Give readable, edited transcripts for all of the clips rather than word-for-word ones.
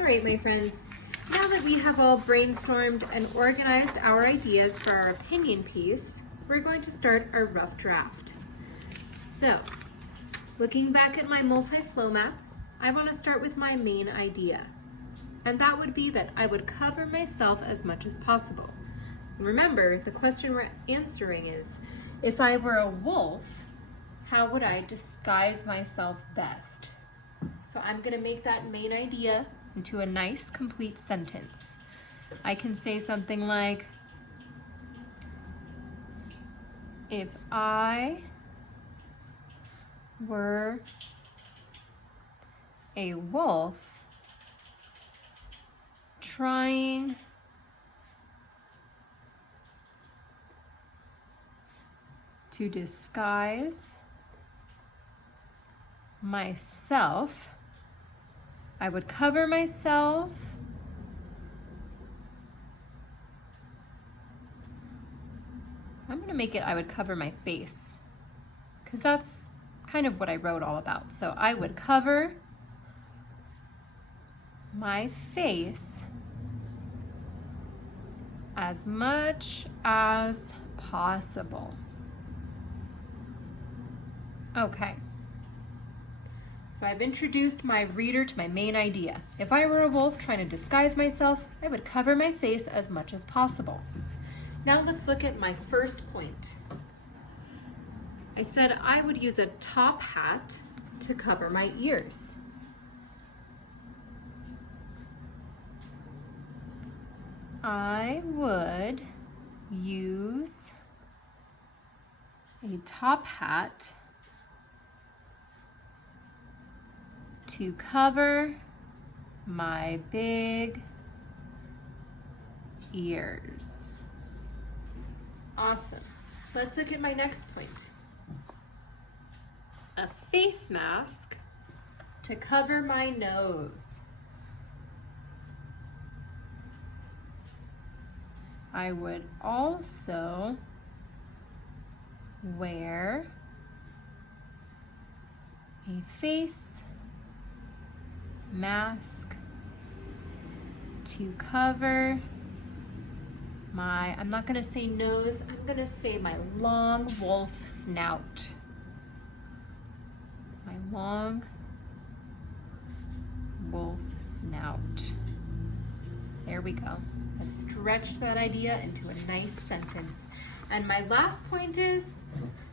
All right, my friends, now that we have all brainstormed and organized our ideas for our opinion piece, we're going to start our rough draft. So, looking back at my multi-flow map, I want to start with my main idea. And that would be that I would cover myself as much as possible. Remember, the question we're answering is, if I were a wolf, how would I disguise myself best? So I'm going to make that main idea into a nice, complete sentence. I can say something like, if I were a wolf trying to disguise myself, I would cover myself I'm going to make it I would cover my face, because that's kind of what I wrote all about. So I would cover my face as much as possible. Okay. So I've introduced my reader to my main idea. If I were a wolf trying to disguise myself, I would cover my face as much as possible. Now let's look at my first point. I said I would use a top hat to cover my ears. I would use a top hat to cover my big ears. Awesome. Let's look at my next point. A face mask to cover my nose. I would also wear a face mask to cover my, I'm not gonna say nose, I'm gonna say my long wolf snout. My long wolf snout. There we go. I've stretched that idea into a nice sentence. And my last point is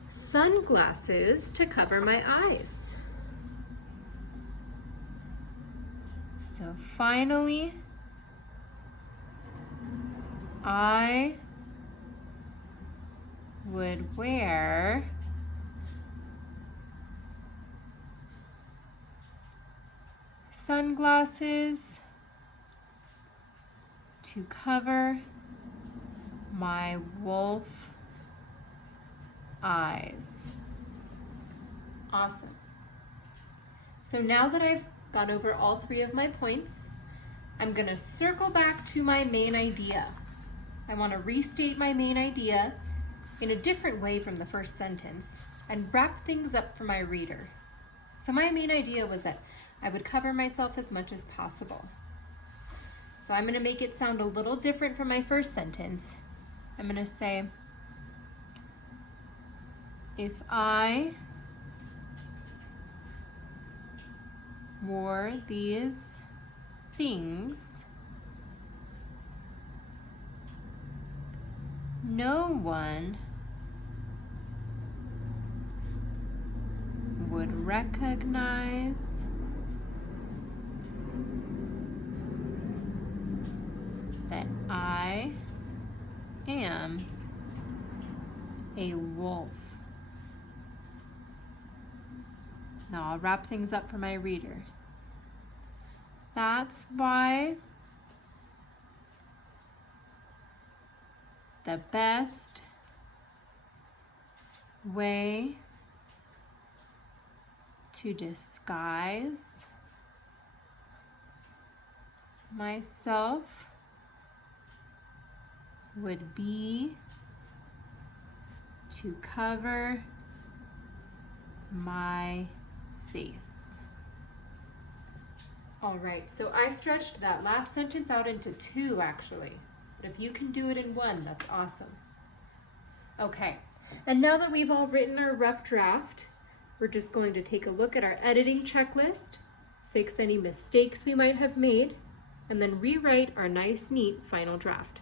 sunglasses to cover my eyes. So finally, I would wear sunglasses to cover my wolf eyes. Awesome. So now that I've gone over all three of my points, I'm going to circle back to my main idea. I want to restate my main idea in a different way from the first sentence and wrap things up for my reader. So my main idea was that I would cover myself as much as possible. So I'm going to make it sound a little different from my first sentence. I'm going to say, if I wore these things, no one would recognize that I am a wolf. Now I'll wrap things up for my reader. That's why the best way to disguise myself would be to cover my face. All right, so I stretched that last sentence out into 2 actually. But if you can do it in 1, that's awesome. Okay, and now that we've all written our rough draft, we're just going to take a look at our editing checklist, fix any mistakes we might have made, and then rewrite our nice, neat final draft.